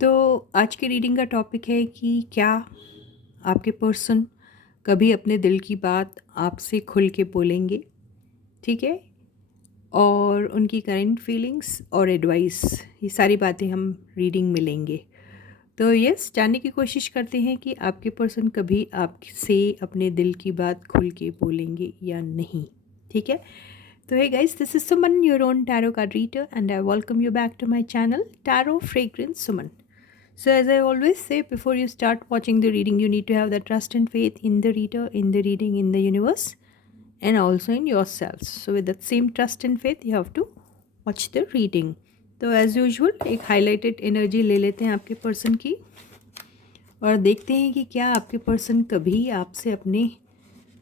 तो आज की रीडिंग का टॉपिक है कि क्या आपके पर्सन कभी अपने दिल की बात आपसे खुल के बोलेंगे। ठीक है। और उनकी करंट फीलिंग्स और एडवाइस, ये सारी बातें हम रीडिंग में लेंगे। तो यस, जानने की कोशिश करते हैं कि आपके पर्सन कभी आपसे अपने दिल की बात खुल के बोलेंगे या नहीं। ठीक है। तो hey guys, this is Suman, your own tarot card reader, and I welcome you back to my channel, Tarot Fragrance Suman. So, as I always say, before you start watching the reading, you need to have the trust and faith in the reader, in the reading, in the universe, and also in yourselves. So, with that same trust and faith, you have to watch the reading. तो as usual एक highlighted energy ले लेते हैं आपके person की और देखते हैं कि क्या आपके पर्सन कभी आपसे अपने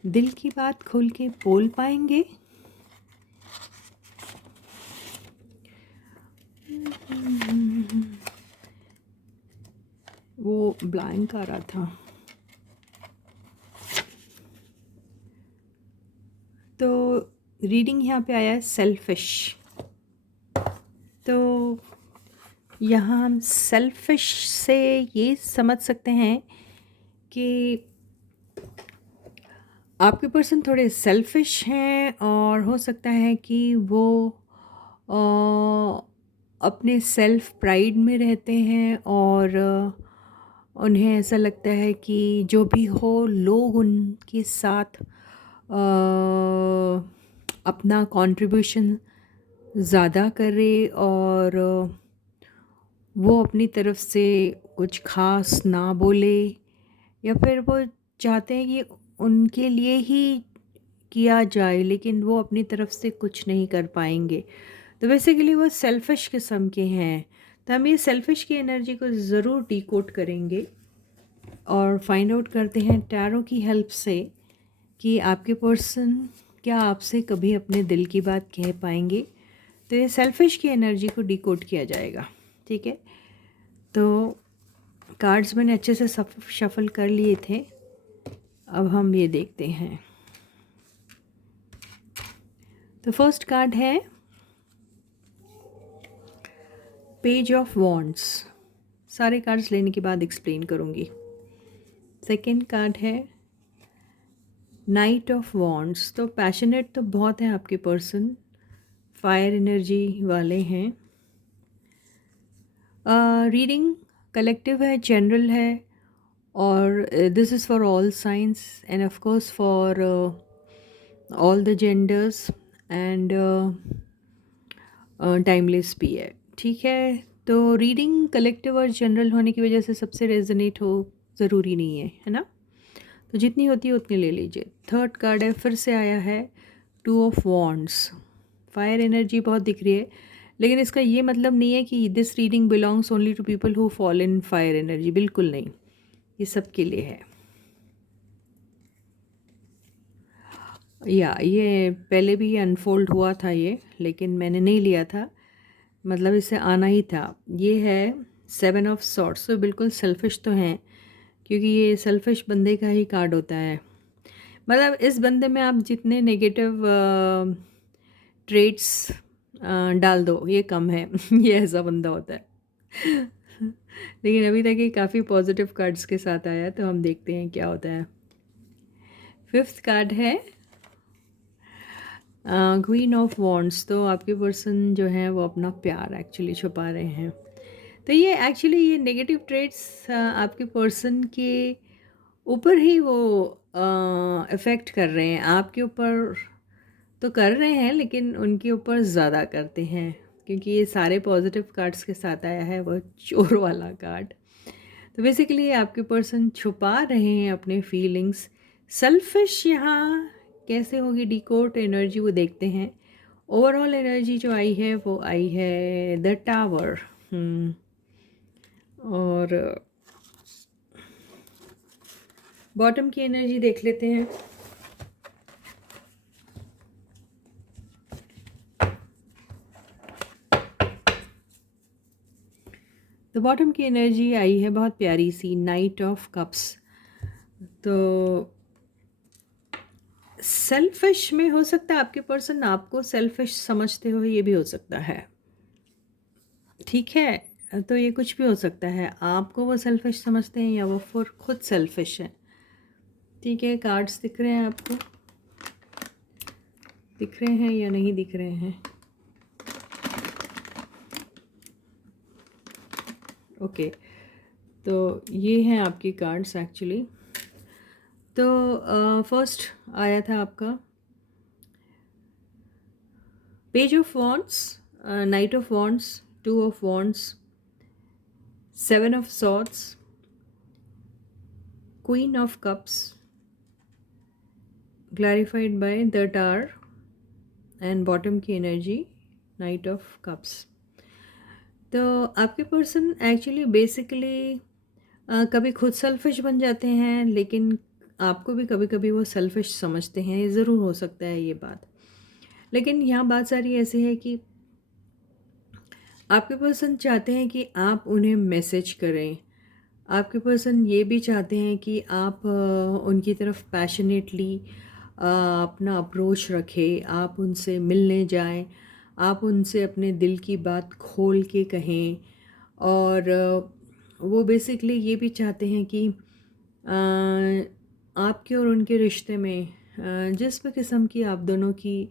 दिल की बात खोल के बोल पाएंगे। वो ब्लैंक आ रहा था। तो रीडिंग यहाँ पे आया है सेल्फिश। तो यहाँ हम सेल्फिश से ये समझ सकते हैं कि आपके पर्सन थोड़े सेल्फिश हैं और हो सकता है कि वो अपने सेल्फ प्राइड में रहते हैं और उन्हें ऐसा लगता है कि जो भी हो लोग उनके साथ अपना कंट्रीब्यूशन ज़्यादा करे और वो अपनी तरफ से कुछ ख़ास ना बोले, या फिर वो चाहते हैं कि उनके लिए ही किया जाए लेकिन वो अपनी तरफ से कुछ नहीं कर पाएंगे। तो बेसिकली वो सेल्फिश किस्म के हैं। तो हम ये सेल्फिश की एनर्जी को ज़रूर डिकोड करेंगे और फाइंड आउट करते हैं टैरो की हेल्प से कि आपके पर्सन क्या आपसे कभी अपने दिल की बात कह पाएंगे। तो ये सेल्फिश की एनर्जी को डिकोड किया जाएगा। ठीक है। तो कार्ड्स मैंने अच्छे से शफल कर लिए थे, अब हम ये देखते हैं। तो फर्स्ट कार्ड है पेज ऑफ वॉन्ड्स। सारे कार्ड्स लेने के बाद एक्सप्लेन करूँगी। सेकंड कार्ड है नाइट ऑफ वॉन्ड्स। तो पैशनेट तो बहुत है आपके पर्सन, फायर एनर्जी वाले हैं। रीडिंग कलेक्टिव है, जनरल है, और this is for all science end of course for all the genders and timeless भी है। ठीक है। तो रीडिंग कलेक्टिव और जनरल होने की वजह से सबसे रेजोनेट हो ज़रूरी नहीं है ना। तो जितनी होती है उतनी ले लीजिए। थर्ड कार्ड है, फिर से आया है two of wands. Fire energy बहुत दिख रही है, लेकिन इसका ये मतलब नहीं है कि this reading belongs only to people who fall in fire energy. बिल्कुल नहीं, ये सबके लिए है। या ये पहले भी अनफोल्ड हुआ था ये, लेकिन मैंने नहीं लिया था, मतलब इसे आना ही था। ये है 7 ऑफ सॉर्ड्स। तो बिल्कुल सेल्फिश तो हैं, क्योंकि ये सेल्फिश बंदे का ही कार्ड होता है। मतलब इस बंदे में आप जितने नेगेटिव ट्रेड्स डाल दो ये कम है। ये ऐसा बंदा होता है। लेकिन अभी तक ये काफ़ी पॉजिटिव कार्ड्स के साथ आया है, तो हम देखते हैं क्या होता है। फिफ्थ कार्ड है क्वीन ऑफ वॉन्ड्स। तो आपके पर्सन जो हैं वो अपना प्यार एक्चुअली छुपा रहे हैं। तो ये एक्चुअली ये नेगेटिव ट्रेड्स आपके पर्सन के ऊपर ही वो इफ़ेक्ट कर रहे हैं। आपके ऊपर तो कर रहे हैं लेकिन उनके ऊपर ज़्यादा करते हैं, क्योंकि ये सारे पॉजिटिव कार्ड्स के साथ आया है वो चोर वाला कार्ड। तो बेसिकली आपके पर्सन छुपा रहे हैं अपने फीलिंग्स। सेल्फिश यहाँ कैसे होगी डिकोड एनर्जी, वो देखते हैं। ओवरऑल एनर्जी जो आई है वो आई है द टावर। और बॉटम की एनर्जी देख लेते हैं। तो बॉटम की एनर्जी आई है बहुत प्यारी सी, नाइट ऑफ कप्स। तो सेल्फिश में हो सकता है आपके पर्सन आपको सेल्फिश समझते हो, ये भी हो सकता है। ठीक है। तो ये कुछ भी हो सकता है, आपको वो सेल्फिश समझते हैं या वो फिर खुद सेल्फिश है। ठीक है, कार्ड्स दिख रहे हैं आपको, दिख रहे हैं या नहीं दिख रहे हैं? ओके, तो ये हैं आपकी कार्ड्स एक्चुअली। तो फर्स्ट आया था आपका page of wands, night of wands, two of wands, seven of swords, queen of cups, clarified by the tar, and bottom की एनर्जी नाइट ऑफ कप्स। तो आपके पर्सन एक्चुअली बेसिकली कभी खुद selfish बन जाते हैं, लेकिन आपको भी कभी कभी वो सेल्फिश समझते हैं, ये ज़रूर हो सकता है ये बात। लेकिन यहाँ बात सारी ऐसी है कि आपके पर्सन चाहते हैं कि आप उन्हें मैसेज करें, आपके पर्सन ये भी चाहते हैं कि आप उनकी तरफ पैशनेटली अपना अप्रोच रखें, आप उनसे मिलने जाएं, आप उनसे अपने दिल की बात खोल के कहें। और वो बेसिकली ये भी चाहते हैं कि आपके और उनके रिश्ते में जिस भी किस्म की आप दोनों की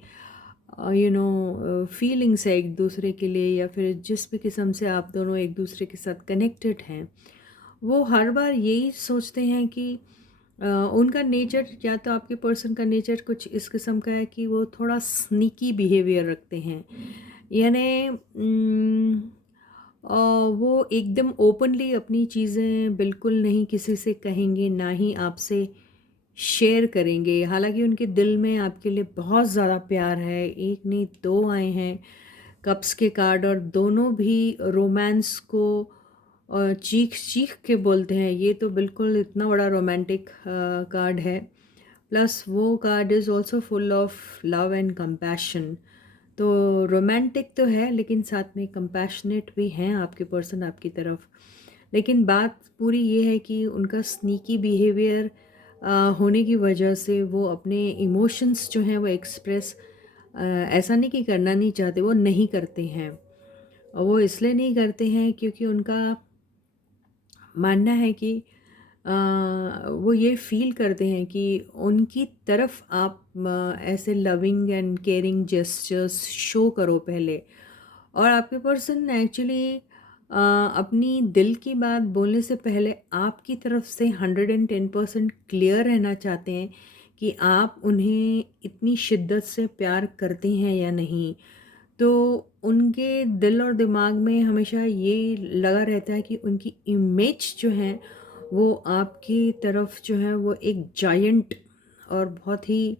फीलिंग्स है एक दूसरे के लिए, या फिर जिस भी किस्म से आप दोनों एक दूसरे के साथ कनेक्टेड हैं, वो हर बार यही सोचते हैं कि उनका नेचर, या तो आपके पर्सन का नेचर कुछ इस किस्म का है कि वो थोड़ा स्नीकी बिहेवियर रखते हैं। यानी वो एकदम ओपनली अपनी चीज़ें बिल्कुल नहीं किसी से कहेंगे, ना ही आपसे शेयर करेंगे। हालांकि उनके दिल में आपके लिए बहुत ज़्यादा प्यार है, एक नहीं दो आए हैं कप्स के कार्ड, और दोनों भी रोमांस को चीख चीख के बोलते हैं। ये तो बिल्कुल इतना बड़ा रोमांटिक कार्ड है। प्लस वो card is also full of love and compassion. तो रोमांटिक तो है, लेकिन साथ में कंपैशनेट भी हैं आपके पर्सन आपकी तरफ। लेकिन बात पूरी ये है कि उनका स्नीकी बिहेवियर होने की वजह से वो अपने इमोशंस जो हैं वो एक्सप्रेस ऐसा नहीं कि करना नहीं चाहते, वो नहीं करते हैं। और वो इसलिए नहीं करते हैं क्योंकि उनका मानना है कि वो ये फील करते हैं कि उनकी तरफ आप ऐसे loving and caring gestures show करो पहले। और आपके पर्सन एक्चुअली अपनी दिल की बात बोलने से पहले आपकी तरफ से 110% क्लियर रहना चाहते हैं कि आप उन्हें इतनी शिद्दत से प्यार करते हैं या नहीं। तो उनके दिल और दिमाग में हमेशा ये लगा रहता है कि उनकी इमेज जो है वो आपकी तरफ जो है वो एक जायंट और बहुत ही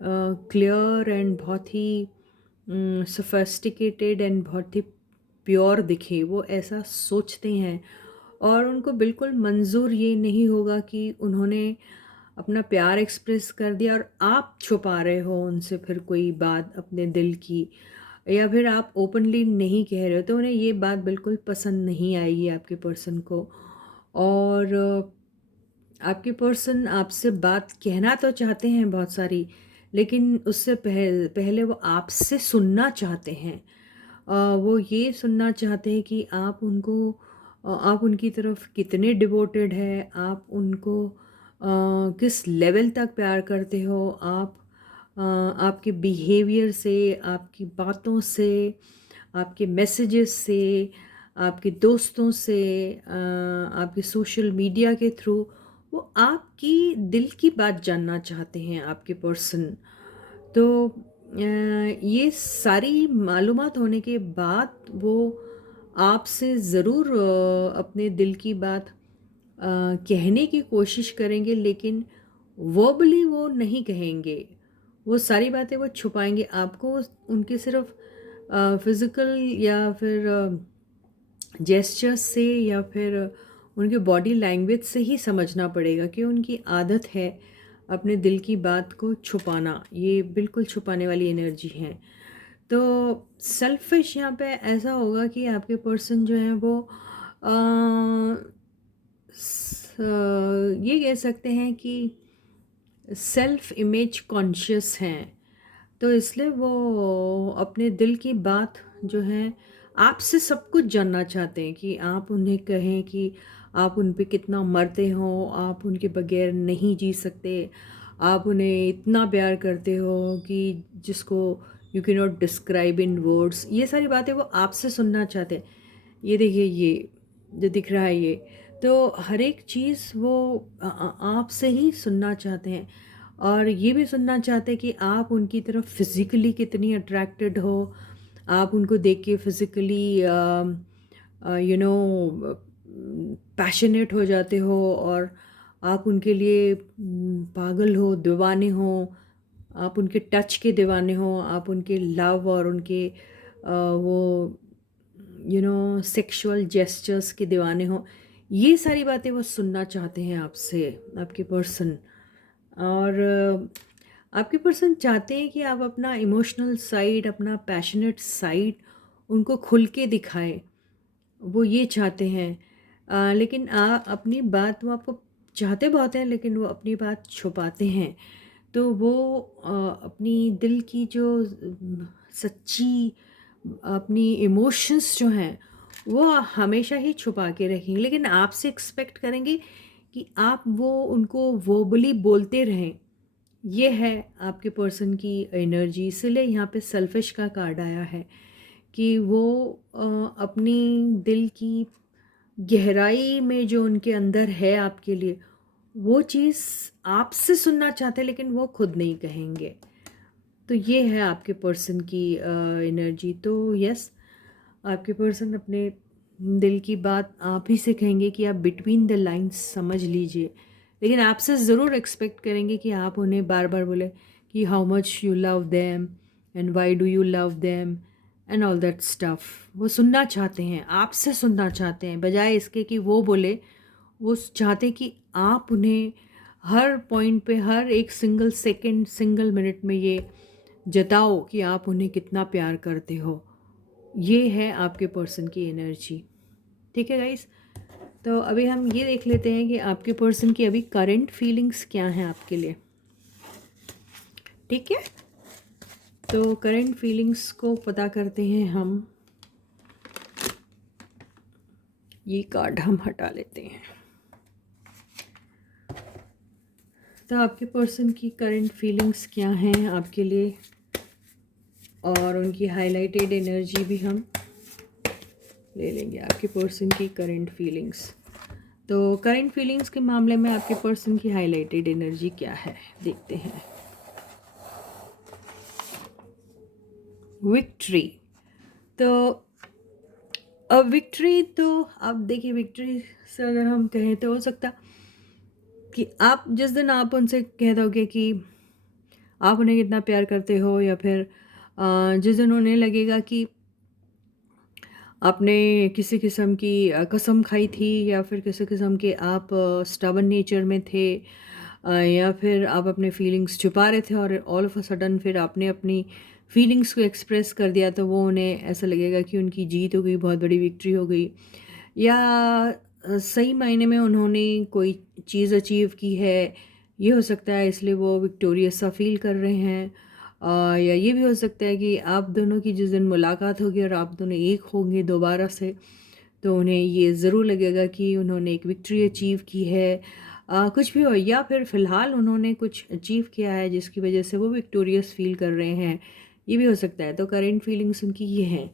क्लियर एंड बहुत ही सोफिस्टिकेटेड एंड बहुत ही प्योर दिखे, वो ऐसा सोचते हैं। और उनको बिल्कुल मंजूर ये नहीं होगा कि उन्होंने अपना प्यार एक्सप्रेस कर दिया और आप छुपा रहे हो उनसे फिर कोई बात अपने दिल की, या फिर आप ओपनली नहीं कह रहे हो। तो उन्हें ये बात बिल्कुल पसंद नहीं आएगी आपके पर्सन को। और आपके पर्सन आपसे बात कहना तो चाहते हैं बहुत सारी, लेकिन उससे पहले वो आपसे सुनना चाहते हैं। वो ये सुनना चाहते हैं कि आप उनको आप उनकी तरफ कितने डिवोटेड है, आप उनको किस लेवल तक प्यार करते हो। आप आपके बिहेवियर से, आपकी बातों से, आपके मैसेजेस से, आपके दोस्तों से, आपके सोशल मीडिया के थ्रू वो आपकी दिल की बात जानना चाहते हैं आपके पर्सन। तो ये सारी मालूमात होने के बाद वो आपसे ज़रूर अपने दिल की बात कहने की कोशिश करेंगे, लेकिन वर्बली वो नहीं कहेंगे। वो सारी बातें वो छुपाएंगे। आपको उनके सिर्फ फिज़िकल या फिर जेस्चर्स से या फिर उनके बॉडी लैंग्वेज से ही समझना पड़ेगा कि उनकी आदत है अपने दिल की बात को छुपाना। ये बिल्कुल छुपाने वाली एनर्जी है। तो सेल्फिश यहाँ पे ऐसा होगा कि आपके पर्सन जो है वो अ, ये कह सकते हैं कि सेल्फ इमेज कॉन्शियस हैं। तो इसलिए वो अपने दिल की बात जो है आपसे सब कुछ जानना चाहते हैं कि आप उन्हें कहें कि आप उन पे कितना मरते हो, आप उनके बगैर नहीं जी सकते, आप उन्हें इतना प्यार करते हो कि जिसको you can not describe in words. ये सारी बातें वो आपसे सुनना चाहते हैं। ये देखिए, ये जो दिख रहा है, ये तो हर एक चीज़ वो आपसे ही सुनना चाहते हैं। और ये भी सुनना चाहते हैं कि आप उनकी तरफ फिज़िकली कितनी अट्रैक्टेड हो, आप उनको देख के फिज़िकली यू नो पैशनेट हो जाते हो, और आप उनके लिए पागल हो, दीवाने हो, आप उनके टच के दीवाने हो, आप उनके लव और उनके वो सेक्सुअल जेस्चर्स के दीवाने हो। ये सारी बातें वो सुनना चाहते हैं आपसे, आपके पर्सन। और आपके पर्सन चाहते हैं कि आप अपना इमोशनल साइड, अपना पैशनेट साइड उनको खुल के दिखाएं। वो ये चाहते हैं। लेकिन अपनी बात वो आपको चाहते बहुत हैं, लेकिन वो अपनी बात छुपाते हैं। तो वो अपनी दिल की जो सच्ची अपनी इमोशंस जो हैं वो हमेशा ही छुपा के रखेंगे, लेकिन आपसे एक्सपेक्ट करेंगे कि आप वो उनको वर्बली बोलते रहें। ये है आपके पर्सन की एनर्जी। इसलिए यहाँ पे सेल्फिश का कार्ड आया है कि वो अपनी दिल की गहराई में जो उनके अंदर है आपके लिए, वो चीज़ आपसे सुनना चाहते हैं, लेकिन वो खुद नहीं कहेंगे। तो ये है आपके पर्सन की एनर्जी। तो यस, आपके पर्सन अपने दिल की बात आप ही से कहेंगे कि आप बिटवीन द लाइंस समझ लीजिए, लेकिन आपसे ज़रूर एक्सपेक्ट करेंगे कि आप उन्हें बार बार बोले कि how much you love them and why do you love them and all that stuff. वो सुनना चाहते हैं, आपसे सुनना चाहते हैं, बजाय इसके कि वो बोले। वो चाहते हैं कि आप उन्हें हर पॉइंट पे, हर एक सिंगल सेकंड, सिंगल मिनट में ये जताओ कि आप उन्हें कितना प्यार करते हो। ये है आपके पर्सन की एनर्जी। ठीक है गाइस, तो अभी हम ये देख लेते हैं कि आपके पर्सन की अभी करंट फीलिंग्स क्या हैं आपके लिए। ठीक है, तो करंट फीलिंग्स को पता करते हैं हम। ये कार्ड हम हटा लेते हैं। तो आपके पर्सन की करंट फीलिंग्स क्या हैं आपके लिए, और उनकी हाईलाइटेड एनर्जी भी हम ले लेंगे। आपके पर्सन की करंट फीलिंग्स, तो करंट फीलिंग्स के मामले में आपके पर्सन की हाईलाइटेड एनर्जी क्या है, देखते हैं। विक्ट्री। तो अब विक्ट्री, तो आप देखिए, विक्ट्री से अगर हम कहें तो हो सकता कि आप जिस दिन आप उनसे कह दोगे कि आप उन्हें कितना प्यार करते हो, या फिर जिस दिन उन्हें लगेगा कि आपने किसी किस्म की कसम खाई थी, या फिर किसी किस्म के आप स्टबन नेचर में थे, या फिर आप अपने फीलिंग्स छुपा रहे थे और ऑल ऑफ अ सडन फिर आपने अपनी फीलिंग्स को एक्सप्रेस कर दिया, तो वो उन्हें ऐसा लगेगा कि उनकी जीत हो गई, बहुत बड़ी विक्ट्री हो गई। या सही मायने में उन्होंने कोई चीज़ अचीव की है, ये हो सकता है, इसलिए वो विक्टोरियस सा फील कर रहे हैं। या ये भी हो सकता है कि आप दोनों की जिस दिन मुलाकात होगी और आप दोनों एक होंगे दोबारा से, तो उन्हें ये ज़रूर लगेगा कि उन्होंने एक विक्ट्री अचीव की है। कुछ भी हो, या फिर फ़िलहाल उन्होंने कुछ अचीव किया है जिसकी वजह से वो विक्टोरियस फील कर रहे हैं, ये भी हो सकता है। तो करेंट फीलिंग्स उनकी ये हैं।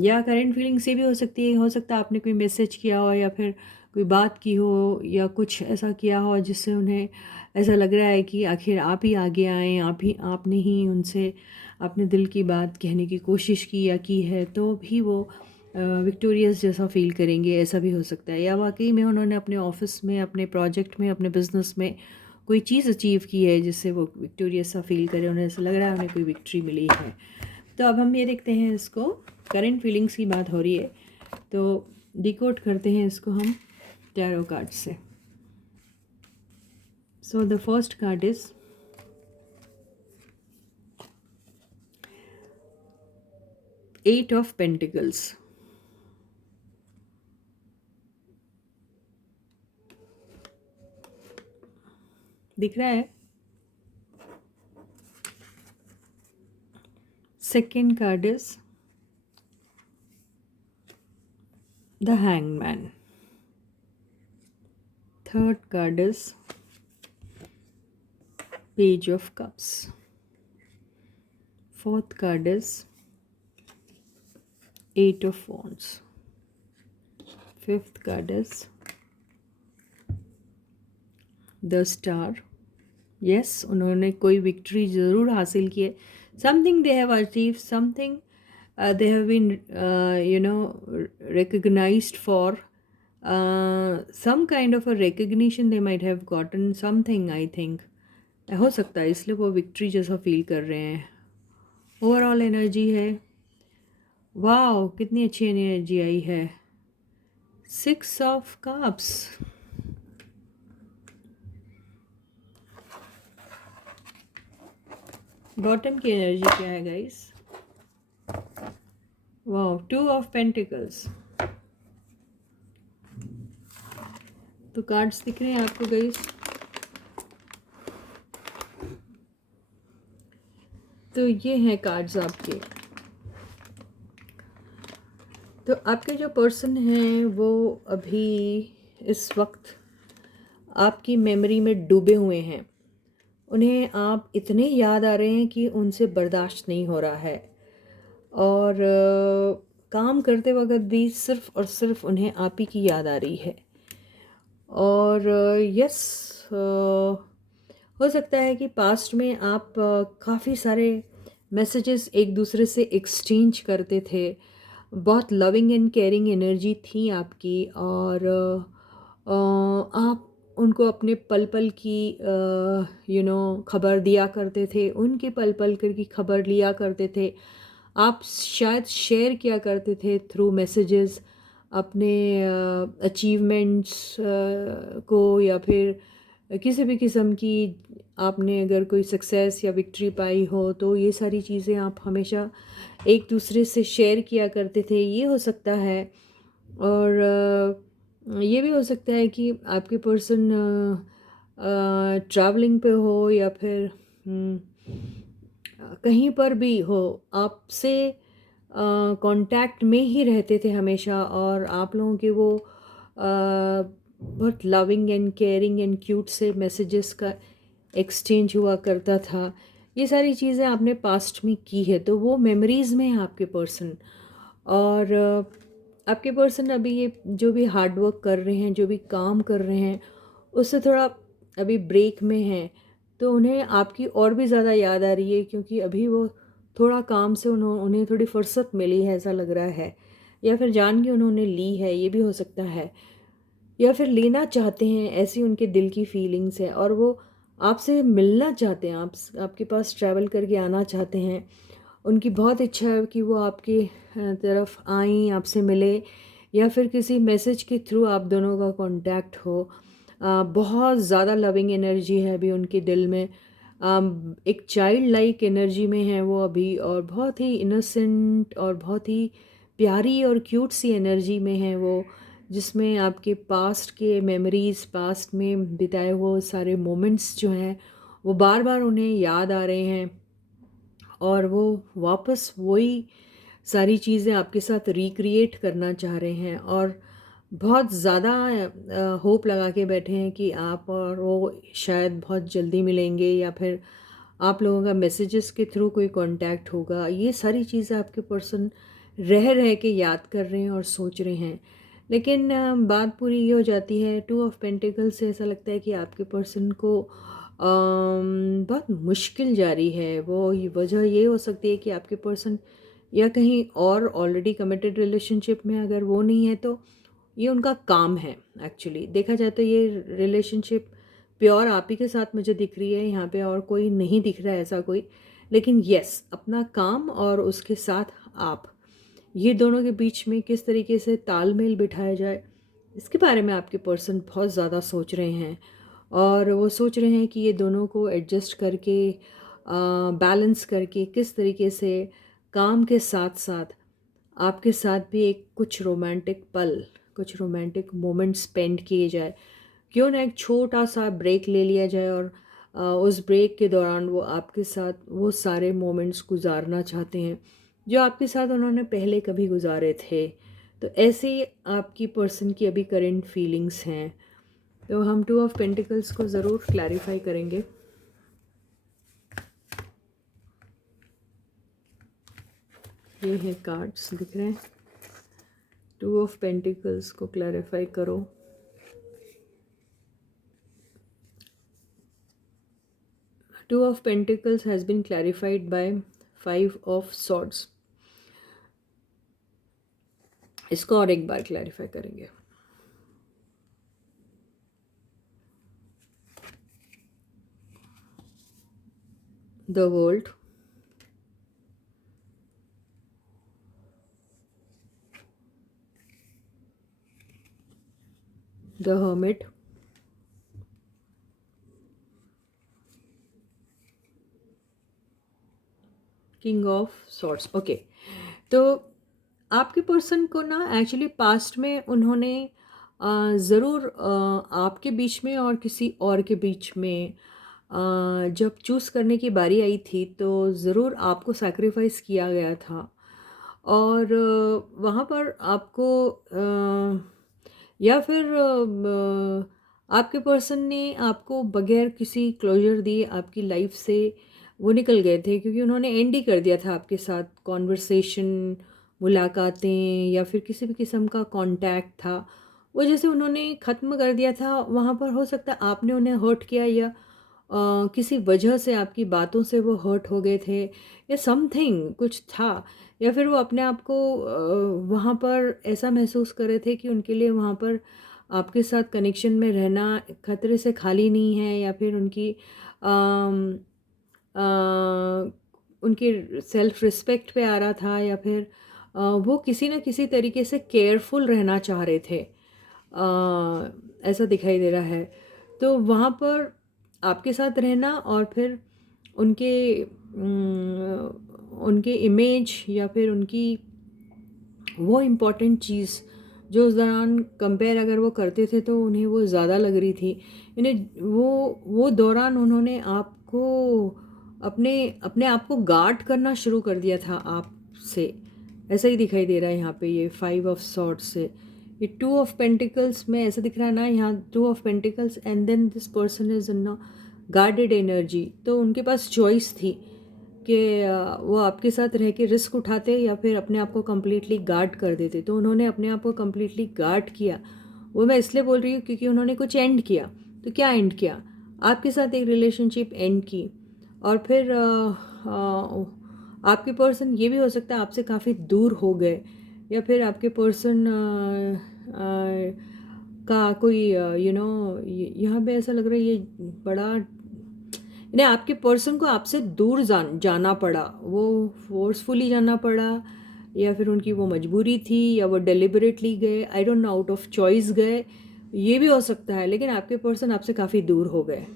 या करंट फीलिंग्स ये भी हो सकती है, हो सकता है आपने कोई मैसेज किया हो, या फिर कोई बात की हो, या कुछ ऐसा किया हो जिससे उन्हें ऐसा लग रहा है कि आखिर आप ही आगे आएँ, आपने ही उनसे अपने दिल की बात कहने की कोशिश की या की है, तो भी वो विक्टोरियस जैसा फील करेंगे। ऐसा भी हो सकता है। या वाकई में उन्होंने अपने ऑफिस में, अपने प्रोजेक्ट में, अपने बिजनेस में कोई चीज़ अचीव की है जिससे वो विक्टोरियस सा फील करें, उन्हें ऐसा लग रहा है उन्हें कोई विक्ट्री मिली है। तो अब हम ये देखते हैं, इसको करंट फीलिंग्स की बात हो रही है, तो डिकोड करते हैं इसको हम टैरो कार्ड से। So the first card is eight of pentacles. दिख रहा है। Second card is The Hangman. Third card is Page of Cups. Fourth card is Eight of Wands. Fifth card is the star. Yes, उन्होंने कोई victory ज़रूर हासिल की है. Something they have achieve, something they have been recognized for some kind of a recognition they might have gotten something, I think. हो सकता है इसलिए वो विक्ट्री जैसा फील कर रहे हैं. ओवरऑल एनर्जी है, वाओ कितनी अच्छी एनर्जी आई है. 6 ऑफ कप्स. बॉटम की एनर्जी क्या है गाइस? Wow, 2 of pentacles. तो कार्ड्स दिख रहे हैं आपको गाइस? तो ये हैं कार्ड्स आपके. तो आपके जो पर्सन हैं वो अभी इस वक्त आपकी मेमोरी में डूबे हुए हैं. उन्हें आप इतने याद आ रहे हैं कि उनसे बर्दाश्त नहीं हो रहा है. और काम करते वक्त भी सिर्फ़ और सिर्फ उन्हें आप ही की याद आ रही है. और यस, हो सकता है कि पास्ट में आप काफ़ी सारे मैसेजेस एक दूसरे से एक्सचेंज करते थे. बहुत लविंग एंड केयरिंग एनर्जी थी आपकी. और आप उनको अपने पल पल की खबर दिया करते थे, उनके पल पल की खबर लिया करते थे. आप शायद शेयर किया करते थे थ्रू मैसेजेस अपने अचीवमेंट्स को, या फिर किसी भी किस्म की आपने अगर कोई सक्सेस या विक्ट्री पाई हो तो ये सारी चीज़ें आप हमेशा एक दूसरे से शेयर किया करते थे. ये हो सकता है. और ये भी हो सकता है कि आपके पर्सन ट्रैवलिंग पे हो या फिर कहीं पर भी हो, आपसे कांटेक्ट में ही रहते थे हमेशा. और आप लोगों के वो बहुत loving and caring and cute से मैसेजेस का एक्सचेंज हुआ करता था. ये सारी चीज़ें आपने पास्ट में की है, तो वो मेमोरीज़ में है आपके पर्सन. और आपके पर्सन अभी ये जो भी हार्ड वर्क कर रहे हैं, जो भी काम कर रहे हैं, उससे थोड़ा अभी ब्रेक में हैं. तो उन्हें आपकी और भी ज़्यादा याद आ रही है, क्योंकि अभी वो थोड़ा काम से उन्हें थोड़ी फुर्सत मिली है ऐसा लग रहा है. या फिर जान के उन्होंने ली है, ये भी हो सकता है. या फिर लेना चाहते हैं, ऐसी उनके दिल की फीलिंग्स है. और वो आपसे मिलना चाहते हैं, आपके पास ट्रैवल करके आना चाहते हैं. उनकी बहुत इच्छा है कि वो आपकी तरफ आएँ, आपसे मिले, या फिर किसी मैसेज के थ्रू आप दोनों का कांटेक्ट हो. बहुत ज़्यादा लविंग एनर्जी है अभी उनके दिल में. एक चाइल्ड लाइक एनर्जी में है वो अभी, और बहुत ही इनोसेंट और बहुत ही प्यारी और क्यूट सी एनर्जी में है वो, जिसमें आपके पास्ट के मेमोरीज़, पास्ट में बिताए हुए सारे मोमेंट्स जो हैं वो बार बार उन्हें याद आ रहे हैं. और वो वापस वही सारी चीज़ें आपके साथ रिक्रिएट करना चाह रहे हैं. और बहुत ज़्यादा होप लगा के बैठे हैं कि आप और वो शायद बहुत जल्दी मिलेंगे, या फिर आप लोगों का मैसेजेस के थ्रू कोई कांटेक्ट होगा. ये सारी चीज़ें आपके पर्सन रह रह के याद कर रहे हैं और सोच रहे हैं. लेकिन बात पूरी ये हो जाती है, 2 ऑफ पेंटिकल से ऐसा लगता है कि आपके पर्सन को बहुत मुश्किल जा रही है. वो वजह ये हो सकती है कि आपके पर्सन या कहीं और ऑलरेडी कमिटेड रिलेशनशिप में, अगर वो नहीं है तो ये उनका काम है. एक्चुअली देखा जाए तो ये रिलेशनशिप प्योर आप ही के साथ मुझे दिख रही है यहाँ पे, और कोई नहीं दिख रहा है ऐसा कोई. लेकिन यस, अपना काम और उसके साथ आप, ये दोनों के बीच में किस तरीके से तालमेल बिठाया जाए, इसके बारे में आपके पर्सन बहुत ज़्यादा सोच रहे हैं. और वो सोच रहे हैं कि ये दोनों को एडजस्ट करके, बैलेंस करके, किस तरीके से काम के साथ साथ आपके साथ भी एक कुछ रोमांटिक पल, कुछ रोमांटिक मोमेंट स्पेंड किए जाए. क्यों ना एक छोटा सा ब्रेक ले लिया जाए, और उस ब्रेक के दौरान वो आपके साथ वो सारे मोमेंट्स गुजारना चाहते हैं जो आपके साथ उन्होंने पहले कभी गुजारे थे. तो तो ऐसे आपकी पर्सन की अभी करेंट फीलिंग्स हैं। तो हम 2 ऑफ पेंटिकल्स को ज़रूर क्लैरिफाई करेंगे। ये है कार्ड्स दिख रहे हैं। 2 ऑफ पेंटिकल्स को क्लैरिफाई करो। Two of Pentacles has been clarified by 5 of Swords. इसको और एक बार क्लैरिफाई करेंगे। The World, The Hermit, King of Swords। Okay, तो आपके पर्सन को ना एक्चुअली पास्ट में उन्होंने ज़रूर आपके बीच में और किसी और के बीच में जब चूज़ करने की बारी आई थी तो ज़रूर आपको सैक्रिफाइस किया गया था। और वहाँ पर आपको या फिर आपके पर्सन ने आपको बगैर किसी क्लोजर दिए आपकी लाइफ से वो निकल गए थे, क्योंकि उन्होंने एंड ही कर दिया था आपके साथ कॉन्वर्सेशन, मुलाकातें या फिर किसी भी किस्म का कांटेक्ट था वो जैसे उन्होंने ख़त्म कर दिया था। वहाँ पर हो सकता है आपने उन्हें हर्ट किया या किसी वजह से आपकी बातों से वो हर्ट हो गए थे या समथिंग कुछ था, या फिर वो अपने आप को वहाँ पर ऐसा महसूस कर रहे थे कि उनके लिए वहाँ पर आपके साथ कनेक्शन में रहना खतरे से खाली नहीं है, या फिर उनकी सेल्फ रिस्पेक्ट पे आ रहा था, या फिर वो किसी न किसी तरीके से केयरफुल रहना चाह रहे थे, ऐसा दिखाई दे रहा है। तो वहाँ पर आपके साथ रहना और फिर उनके उनके इमेज या फिर उनकी वो इम्पॉर्टेंट चीज़ जो उस दौरान कंपेयर अगर वो करते थे तो उन्हें वो ज़्यादा लग रही थी। इन्हें वो दौरान उन्होंने आपको अपने अपने आप को गार्ड करना शुरू कर दिया था आपसे, ऐसा ही दिखाई दे रहा है यहाँ पे ये 5 ऑफ सॉर्ड्स से। ये 2 ऑफ पेंटिकल्स में ऐसा दिख रहा है ना, यहाँ 2 of pentacles and then this person is in guarded energy. तो उनके पास चॉइस थी कि वो आपके साथ रह के रिस्क उठाते या फिर अपने आप को कम्प्लीटली गार्ड कर देते। तो उन्होंने अपने आप को कम्प्लीटली गार्ड किया। वो मैं इसलिए बोल रही हूँ क्योंकि उन्होंने कुछ एंड किया। तो क्या एंड किया? आपके साथ एक रिलेशनशिप एंड की, और फिर आपके पर्सन ये भी हो सकता है आपसे काफ़ी दूर हो गए, या फिर आपके पर्सन का कोई यहाँ पे ऐसा लग रहा है ये बड़ा इन्हें आपके पर्सन को आपसे दूर जाना पड़ा, वो फोर्सफुली जाना पड़ा, या फिर उनकी वो मजबूरी थी, या वो डेलिबरेटली गए, I don't know, out of choice गए, ये भी हो सकता है। लेकिन आपके पर्सन आपसे काफ़ी दूर हो गए।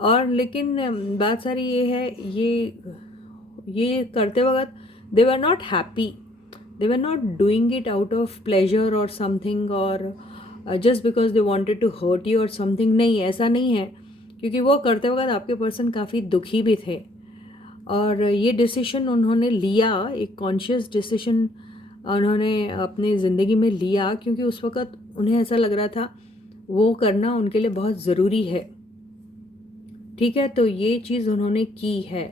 और लेकिन बात सारी ये है, ये करते वक्त they were not happy, they were not doing it out of pleasure और समथिंग, और just because they wanted to hurt you और समथिंग। नहीं, ऐसा नहीं है, क्योंकि वो करते वक्त आपके पर्सन काफ़ी दुखी भी थे। और ये डिसीजन उन्होंने लिया, एक कॉन्शियस डिसीजन उन्होंने अपनी ज़िंदगी में लिया, क्योंकि उस वक़्त उन्हें ऐसा लग रहा था वो करना उनके लिए बहुत ज़रूरी है। ठीक है, तो ये चीज़ उन्होंने की है।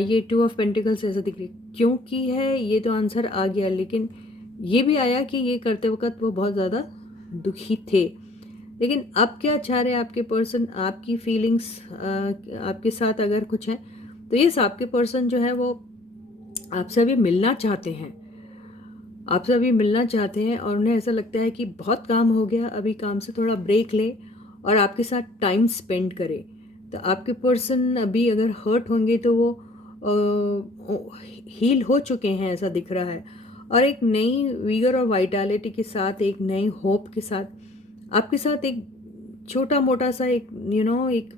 ये 2 ऑफ पेंटिकल्स ऐसा दिख रही, क्यों की है ये तो आंसर आ गया, लेकिन ये भी आया कि ये करते वक्त वो बहुत ज़्यादा दुखी थे। लेकिन अब क्या चाह रहे हैं आपके पर्सन, आपकी फीलिंग्स आपके साथ अगर कुछ है तो ये आपके पर्सन जो है वो आपसे अभी मिलना चाहते हैं, आपसे अभी मिलना चाहते हैं, और उन्हें ऐसा लगता है कि बहुत काम हो गया, अभी काम से थोड़ा ब्रेक ले और आपके साथ टाइम स्पेंड करे। तो आपके पर्सन अभी अगर हर्ट होंगे तो वो हील हो चुके हैं, ऐसा दिख रहा है, और एक नई वीगर और वाइटैलिटी के साथ, एक नई होप के साथ आपके साथ एक छोटा मोटा सा एक एक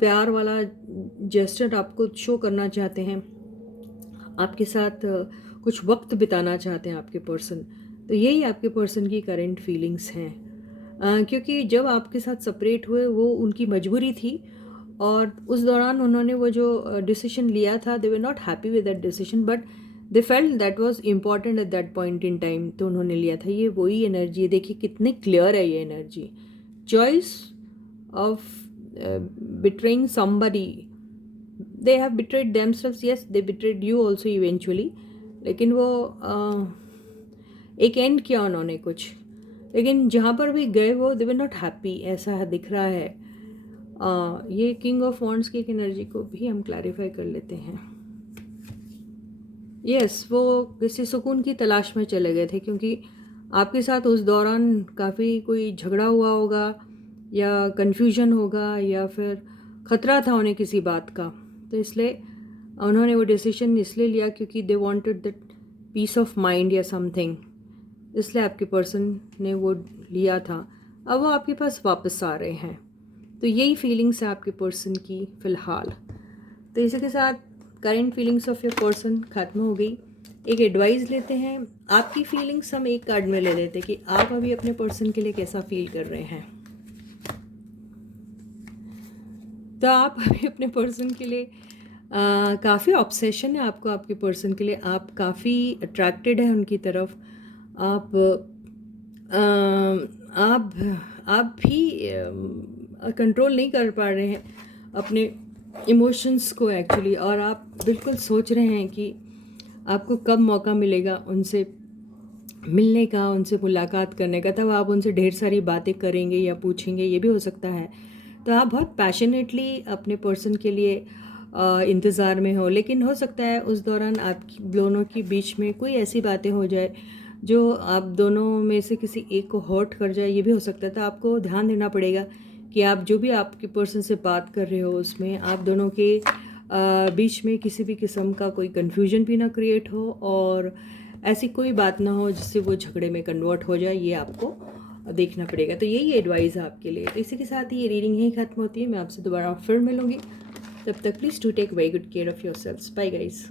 प्यार वाला जेस्चर आपको शो करना चाहते हैं, आपके साथ कुछ वक्त बिताना चाहते हैं आपके पर्सन। तो यही आपके पर्सन की करंट फीलिंग्स हैं, क्योंकि जब आपके साथ सेपरेट हुए वो उनकी मजबूरी थी, और उस दौरान उन्होंने वो जो डिसीजन लिया था, they were not happy with that decision, but they felt that was important at that point in time, तो उन्होंने लिया था। ये वही एनर्जी है, देखिए कितने क्लियर है ये energy. Choice of betraying somebody, they have betrayed themselves, yes they betrayed you also eventually, लेकिन वो एक एंड किया उन्होंने कुछ, लेकिन जहाँ पर भी गए वो दे वर नॉट हैप्पी, ऐसा दिख रहा है। ये किंग ऑफ वॉन्ड्स की एक एनर्जी को भी हम क्लैरिफाई कर लेते हैं। यस वो किसी सुकून की तलाश में चले गए थे, क्योंकि आपके साथ उस दौरान काफ़ी कोई झगड़ा हुआ होगा या कन्फ्यूजन होगा या फिर ख़तरा था उन्हें किसी बात का, तो इसलिए उन्होंने वो डिसीजन इसलिए लिया क्योंकि they wanted that peace of mind या समथिंग, इसलिए आपके पर्सन ने वो लिया था। अब वो आपके पास वापस आ रहे हैं, तो यही फीलिंग्स है आपके पर्सन की फ़िलहाल। तो इसी के साथ current feelings of your person ख़त्म हो गई। एक एडवाइस लेते हैं, आपकी फीलिंग्स हम एक कार्ड में ले लेते हैं कि आप अभी अपने पर्सन के लिए कैसा फील कर रहे हैं। तो आप अभी अपने पर्सन के लिए काफ़ी ऑब्सेशन है आपको आपके पर्सन के लिए, आप काफ़ी अट्रैक्टेड है उनकी तरफ, आप भी कंट्रोल नहीं कर पा रहे हैं अपने इमोशंस को एक्चुअली, और आप बिल्कुल सोच रहे हैं कि आपको कब मौका मिलेगा उनसे मिलने का, उनसे मुलाकात करने का, तब आप उनसे ढेर सारी बातें करेंगे या पूछेंगे, ये भी हो सकता है। तो आप बहुत पैशनेटली अपने पर्सन के लिए इंतज़ार में हो, लेकिन हो सकता है उस दौरान आपकी दोनों के बीच में कोई ऐसी बातें हो जाए जो आप दोनों में से किसी एक को हर्ट कर जाए, ये भी हो सकता है। तो आपको ध्यान देना पड़ेगा कि आप जो भी आपके पर्सन से बात कर रहे हो उसमें आप दोनों के बीच में किसी भी किस्म का कोई कन्फ्यूजन भी ना क्रिएट हो और ऐसी कोई बात ना हो जिससे वो झगड़े में कन्वर्ट हो जाए, ये आपको देखना पड़ेगा। तो यही एडवाइस है आपके लिए। तो इसी के साथ ही ये रीडिंग यही ख़त्म होती है। मैं आपसे दोबारा फिर मिलूँगी, तब तक please to take very good care of योर सेल्फ। Bye guys.